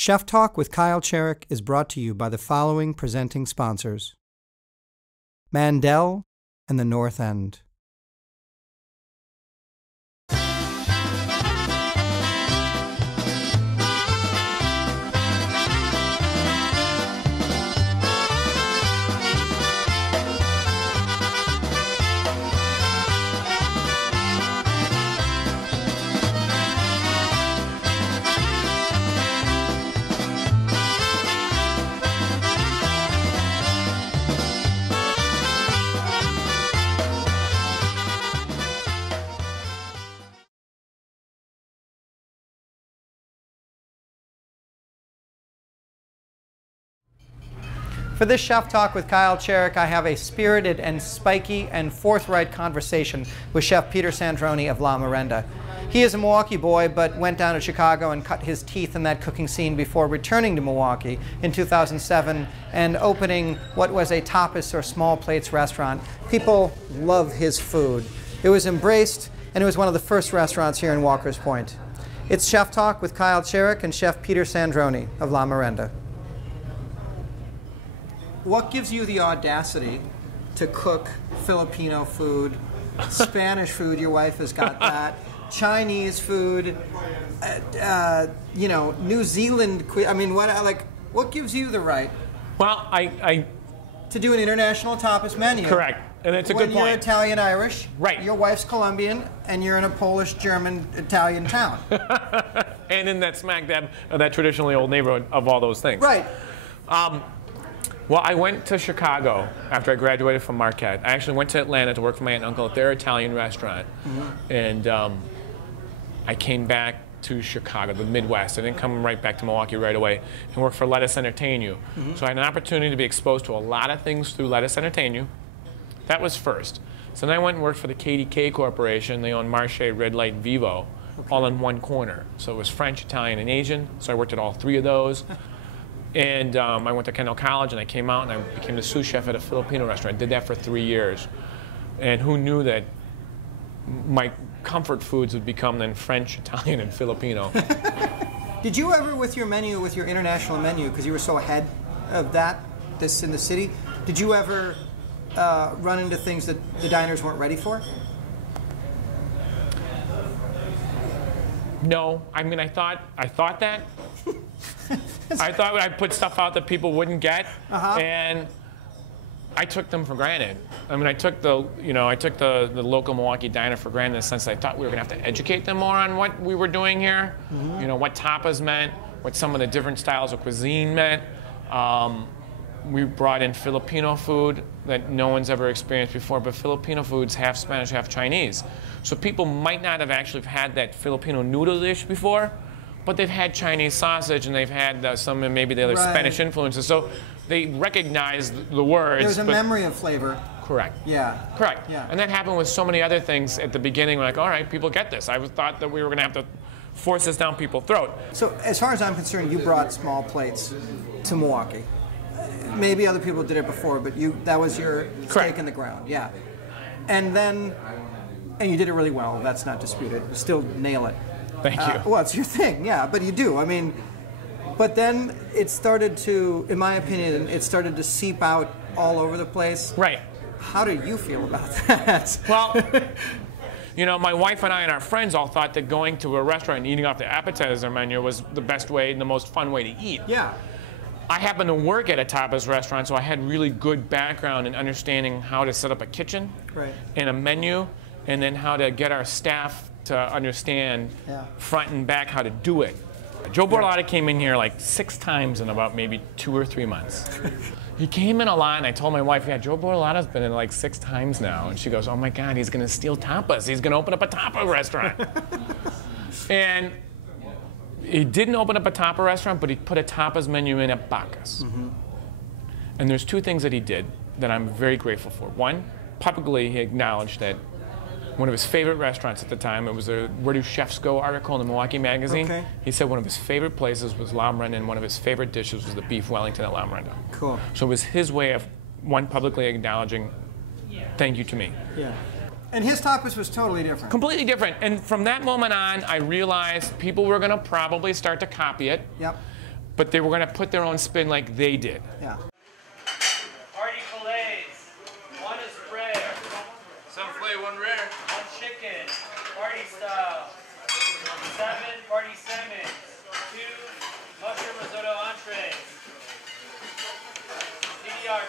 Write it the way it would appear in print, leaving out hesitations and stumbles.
Chef Talk with Kyle Cherek is brought to you by the following presenting sponsors: Mandel and the North End. For this Chef Talk with Kyle Cherek, I have a spirited and spiky and forthright conversation with Chef Peter Sandroni of La Merenda. He is a Milwaukee boy, but went down to Chicago and cut his teeth in that cooking scene before returning to Milwaukee in 2007 and opening what was a tapas or small plates restaurant. People love his food. It was embraced, and it was one of the first restaurants here in Walker's Point. It's Chef Talk with Kyle Cherek and Chef Peter Sandroni of La Merenda. What gives you the audacity to cook Filipino food, Spanish food, your wife has got that, Chinese food, you know, New Zealand, I mean, what gives you the right? Well, to do an international tapas menu. Correct, and it's a good point. When you're Italian-Irish, right. Your wife's Colombian, and you're in a Polish-German-Italian town. And in that smack dab of that traditionally old neighborhood of all those things. Right. Well, I went to Chicago after I graduated from Marquette. I actually went to Atlanta to work for my aunt and uncle at their Italian restaurant. Mm-hmm. And I came back to Chicago, the Midwest. I didn't come right back to Milwaukee right away and work for Lettuce Entertain You. Mm-hmm. So I had an opportunity to be exposed to a lot of things through Lettuce Entertain You. That was first. So then I went and worked for the KDK Corporation. They own Marche, Red Light, Vivo, all in one corner. So it was French, Italian, and Asian. So I worked at all three of those. And I went to Kendall College, and I came out, and I became the sous chef at a Filipino restaurant. I did that for 3 years. And who knew that my comfort foods would become then French, Italian, and Filipino. Did you ever, with your menu, with your international menu, because you were so ahead of this in the city, did you ever run into things that the diners weren't ready for? No. I mean, I thought that. I thought I'd put stuff out that people wouldn't get, and I took them for granted. I mean, I took the local Milwaukee diner for granted in the sense that I thought we were going to have to educate them more on what we were doing here. Mm-hmm. You know, what tapas meant, what some of the different styles of cuisine meant. We brought in Filipino food that no one's ever experienced before, but Filipino food's half Spanish, half Chinese. So people might not have actually had that Filipino noodle dish before, but they've had Chinese sausage, and they've had some maybe the other Spanish influences. So they recognize the words. There's a memory of flavor. Correct. Yeah. Correct. Yeah. And that happened with so many other things at the beginning. We're like, all right, people get this. I thought that we were going to have to force this down people's throat. So as far as I'm concerned, you brought small plates to Milwaukee. Maybe other people did it before, but that was your stake in the ground. Yeah. And you did it really well. That's not disputed. You still nail it. Thank you. Well, it's your thing, yeah, but you do. I mean, but then it started to, in my opinion, it started to seep out all over the place. Right. How do you feel about that? Well, you know, my wife and I and our friends all thought that going to a restaurant and eating off the appetizer menu was the best way and the most fun way to eat. Yeah. I happened to work at a tapas restaurant, so I had really good background in understanding how to set up a kitchen and a menu, and then how to get our staff to understand front and back how to do it. Joe Borlotta came in here like 6 times in about maybe 2 or 3 months. He came in a lot, and I told my wife, yeah, Joe Borlotta's been in like 6 times now. And she goes, oh my God, he's going to steal tapas. He's going to open up a tapa restaurant. And he didn't open up a tapa restaurant, but he put a tapas menu in at Bacchus. Mm-hmm. And there's 2 things that he did that I'm very grateful for. One, publicly he acknowledged that one of his favorite restaurants at the time, it was a Where Do Chefs Go article in the Milwaukee Magazine. Okay. He said one of his favorite places was La Merenda, and one of his favorite dishes was the beef Wellington at La Merenda. Cool. So it was his way of, one, publicly acknowledging thank you to me. Yeah. And his tapas was totally different. Completely different. And from that moment on, I realized people were going to probably start to copy it. Yep. but they were going to put their own spin like they did. Yeah. Party fillets. One is rare. Some filet, one rare. One chicken. Party style. 7 party salmon. 2 mushroom risotto entrees. CDR